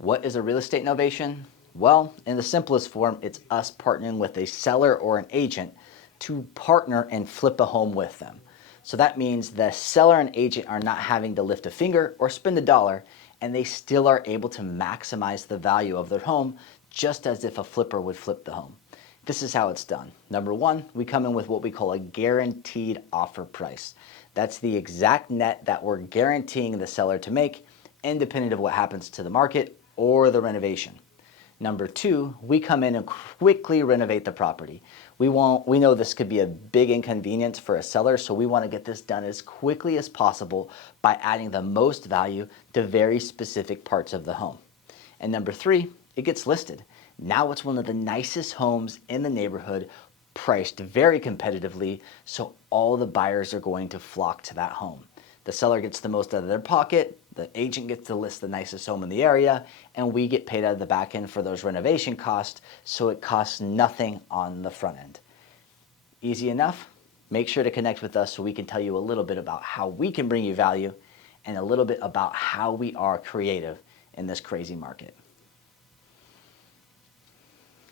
What is a real estate novation? Well, in the simplest form, it's us partnering with a seller or an agent to partner and flip a home with them. So that means the seller and agent are not having to lift a finger or spend a dollar, and they still are able to maximize the value of their home just as if a flipper would flip the home. This is how it's done. Number one, we come in with what we call a guaranteed offer price. That's the exact net that we're guaranteeing the seller to make, independent of what happens to the market or the renovation. Number two, we come in and quickly renovate the property. We know this could be a big inconvenience for a seller, so we want to get this done as quickly as possible by adding the most value to very specific parts of the home. And number three, it gets listed. Now it's one of the nicest homes in the neighborhood, priced very competitively, so all the buyers are going to flock to that home. The seller gets the most out of their pocket, the agent gets to list the nicest home in the area, and we get paid out of the back end for those renovation costs, so it costs nothing on the front end. Easy enough? Make sure to connect with us so we can tell you a little bit about how we can bring you value and a little bit about how we are creative in this crazy market.